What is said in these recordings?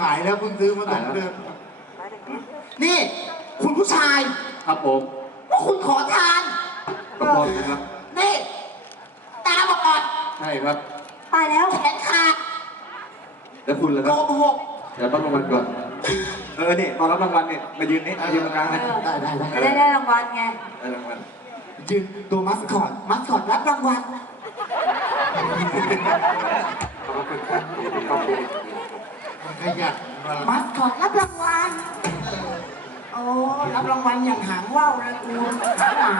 ขายแล้วเพิ่งซื้อมาสองเดือนนี่ คุณผู้ชายครับผมว่าคุณขอทานขอบคุณนะครับนี่ตาบอดใช่ครับตายแล้วแขนขาดแล้วคุณล่ะคโกรับหกเดี๋ยวรับรางวัลก่อนเออเนี่ยตอนรับรางวัลเนี่ยมายืนนี่มายืนตรงกลางนะได้ได้ได้จะได้ได้รางวัลไงได้รางวัลยืนตัวมัสคอตมัสคอตรับรางวัลขอบคุณครับขอบคุณมัน ขยันมามัสคอตรับรางวัล โอ้ รับรางวัลอย่างหางว่าวเลยคุณหางหมา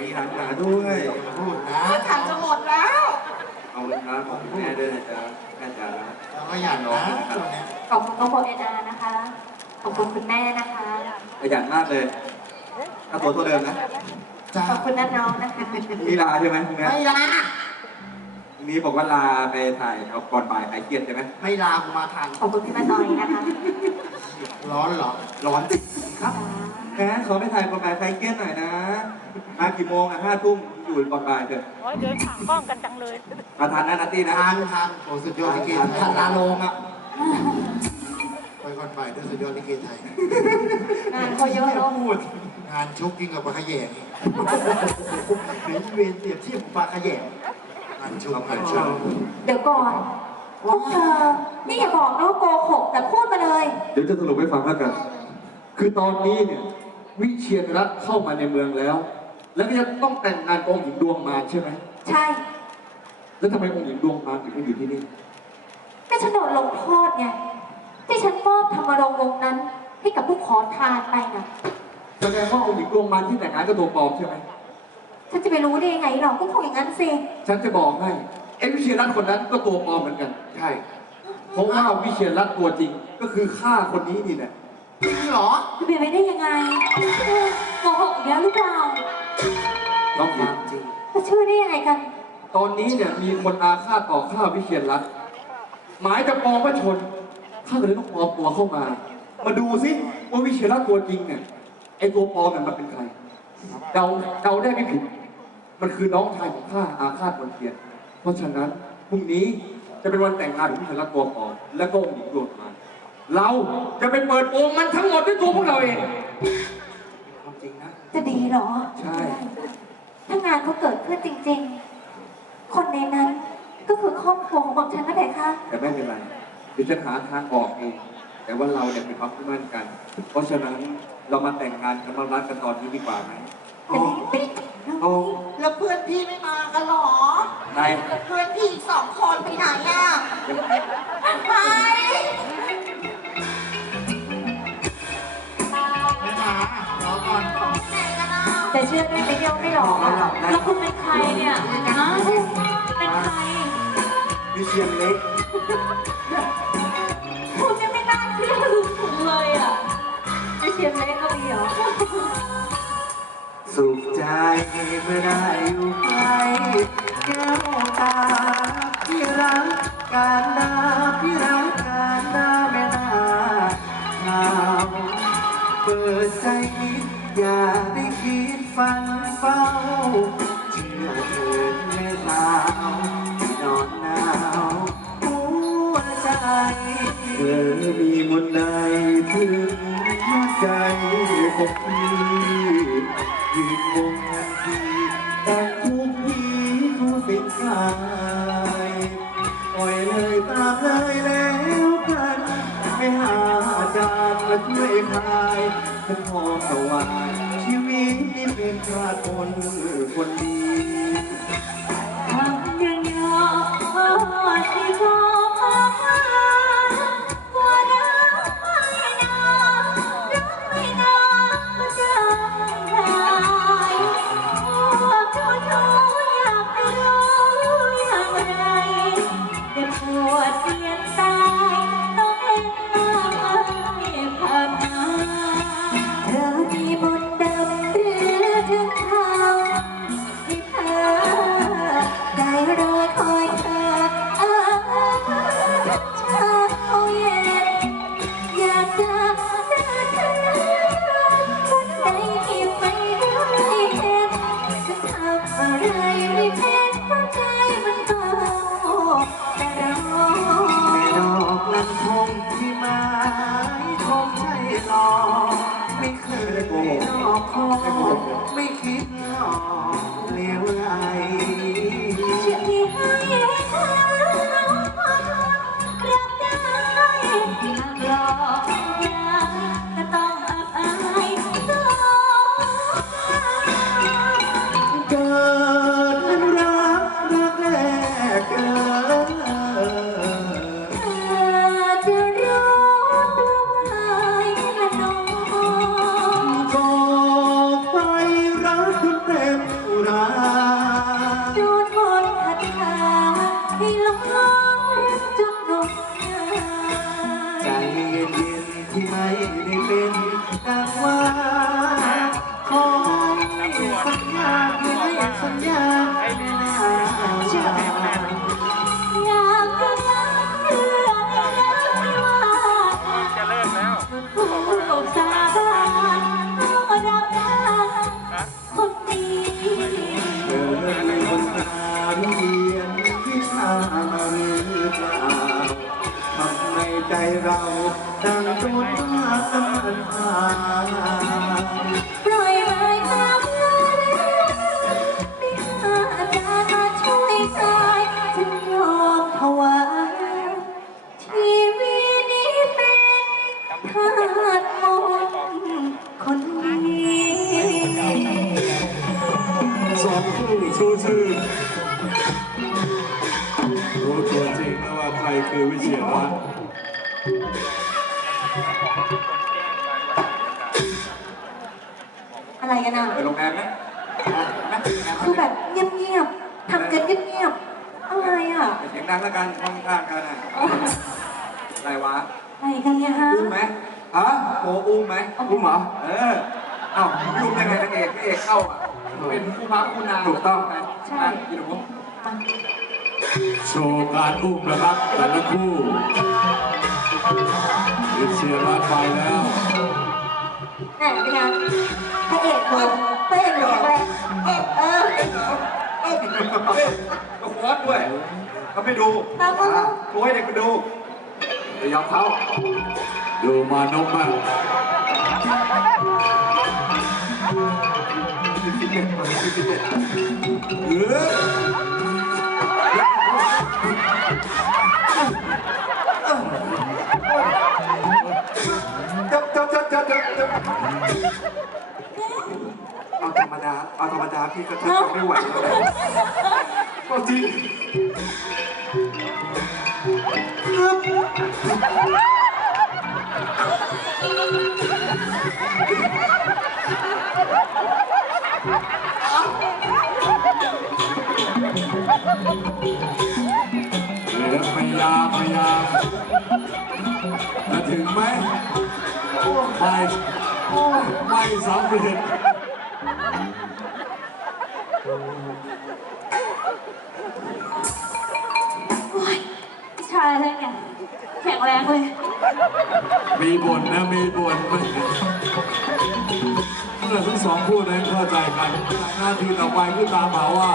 มีหางหนาด้วยพูดนะถามจะหมดแล้ว เอารองเท้าของแม่ด้วยนะจ๊ะแม่จ๋าเราขยันนะช่วงเนี้ยขอบคุณน้องโบเอดานะคะ ขอบคุณคุณแม่นะคะขยันมากเลยถ้าตัวเท่าเดิมนะจ้าขอบคุณน้าน้องนะคะนี่ลาใช่ไหมคุณแม่ไม่ลา ทีนี้บอกว่าลาไปถ่ายเอาก่อนบ่ายขายเครียดใช่ไหมไม่ลากูมาทันขอบคุณพี่มาตอยนะคะร้อนเหรอ ร้อนจิครับแม่ขอไปถ่ายก่อนบ่ายขายเครียดหน่อยนะ มากี่โมงอะห้าทุ่มอยู่ก่อนบ่ายเถอะโอ้ยเดินผ่านกล้องกันจังเลยมาทานนะนัตตี้นะทานทานโอ้สุดยอดลิเกไททานยลาโลงอะไปก่อนไปด้วยสุดยอดลิเกไทยงานเขาเยอะเนาะพูดงานชุกยิ่งกว่าปลาขยงอีกหรือเวรเปรียบเทียบกับปลาขยง งานชุกงานชุกเดี๋ยวก่อนพวกเธอนี่อย่าบอกนะว่าโกหกแต่พูดมาเลย เดี๋ยวจะสรุปให้ฟังแล้วกัน คือตอนนี้เนี่ยวิเชียรรัตน์เข้ามาในเมืองแล้ว แล้วก็จะต้องแต่งงานองค์หญิงดวงมารใช่ไหมใช่ แล้วทำไมองค์หญิงดวงมารถึงมาอยู่ที่นี่ ก็ฉันโดนลงโทษไงที่ฉันมอบธรรมรงค์วงนั้นให้กับผู้ขอทานไปนะแสดงว่าองค์หญิงดวงมารที่แต่งงานก็ตัวปลอมใช่ไหม ฉันจะไปรู้ได้ยังไงหรอก็คงอย่างนั้นสิฉันจะบอกให้ไอ้วิเชียรรัตน์คนนั้นก็ตัวปลอมเหมือนกัน ใช่ เพราะว่าวิเชียรรัตน์ตัวจริงก็คือฆ่าคนนี้นี่แหละ จริงเหรอ จะเป็นไปได้ยังไงเออโกหกอีกแล้วหรือเปล่าน้องหญิงจริง จะเชื่อได้ยังไงกัน ตอนนี้เนี่ยมีคนอาฆาตต่อข้าวิเชียรรัตน์หมายจะปลอมพระชน ข้าก็เลยต้องปลอมตัวเข้ามา มาดูสิว่าวิเชียรรัตน์ตัวจริงเนี่ยไอ้ตัวปลอมเนี่ยมันเป็นใคร เดาเดาได้ไม่ผิด มันคือน้องชายของข้าอาฆาตมนเทียน เพราะฉะนั้นพรุ่งนี้จะเป็นวันแต่งงานของวิเชียรรัตน์ตัวปลอมและก็องค์หญิงดวงมารเราจะไปเปิดโปงมันทั้งหมดด้วยตัวพวกเราเองความจริงนะ จะดีเหรอ ใช่ ถ้างานเขาเกิดขึ้นจริง ๆ คนในนั้นก็คือครอบครัวของผมฉันนะเพคะแต่ไม่เป็นไรเดี๋ยวฉันหาทางออกเองแต่ว่าเราเนี่ยมีความมุ่งมั่นกัน เพราะฉะนั้นเรามาแต่งงานกันมารักกันตอนนี้ดีกว่าไหมแต่นี่ไม่ได้ โอ้ แล้วเพื่อนพี่ไม่มากันเหรอนายเพื่อนพี่อีกสองคนไปไหนอะยังไปไม่มารอก่อนไหนกันอะแต่เชื่อได้ไหมเนี่ยว่าไม่หลอกอะแล้วคุณเป็นใครเนี่ยฮะเป็นใครวิเชียนเล็กคุณยังไม่น่าเชื่อลืมผมเลยอะไม่เชียร์เล็กก็มีเหรอ สุขใจเมื่อได้อยู่ใกล้แก้วตาที่รักการนาที่รักการนาแม่นาเงาเปิดใจนิดอย่าได้คิดฝันเฝ้าเชื่อเถิดแม่สาวนอนหนาวหัวใจเธอมีมนต์ใดถึงหัวใจของพี่ ยืนงงทันทีแต่ทุกทีทุกสิ่งกายปล่อยเลยตามเลยแล้วกันไม่หาอาจารย์มาช่วยคลายฉันพอสวายชีวิตนี้เป็นชาติคนคนดีทำยังยอมที่ขอมาว่า Vì. เราดังจุดว่าน้ำมันผ่าปล่อยไม้ตามลมไม่หาอาจารย์มาช่วยคลายฉันยอมภาวะชีวิตนี้เป็นทาสมนต์คนดีสองคู่ชูชื่อรู้ตัวจริงนะว่าใครคือวิเชียรรัตน์ อะไรกันอะ ไปโรงแรมไหมนะคือแบบเงียบๆทำกันเงียบๆอะไรอะไปเสียงดังแล้วกันข้างๆกันอะอะไรวะอะไรกันเนี่ยฮะ อุ้มไหมฮะโออุ้มไหมอุ้มเหรอ เออ เอ้าอุ้มยังไงนางเอกพระเอกเข้าอะ เป็นผู้พักผู้นางถูกต้องไหมใช่พี่หนูโชว์การอุ้มนะครับแต่ละคู่ วิเชียรรัตน์ไปแล้วแหมเป็นไงพระเอกหนูพระเอกหนูแข็งแรงเออก็โพสด้วยเขาไปดูตามมาโพสให้เด็กไปดูไปยอมเขาดูมานพมากสิบเอ็ดสิบเอ็ดเอ มดาเอาธรรมดาพี่ก็แทบจะไม่ไหวแล้วนะเอาจริงเหลือพยายามพยายามจะถึงไหมไม่ไม่สำเร็จ โอ้ยชายอะไรเนี่ยแข็งแรงเลย มีบ่นนะมีบ่นเมื่อทั้งสองคู่นั้นเข้าใจกันหน้าที่ต่อไปคือตามหาว่า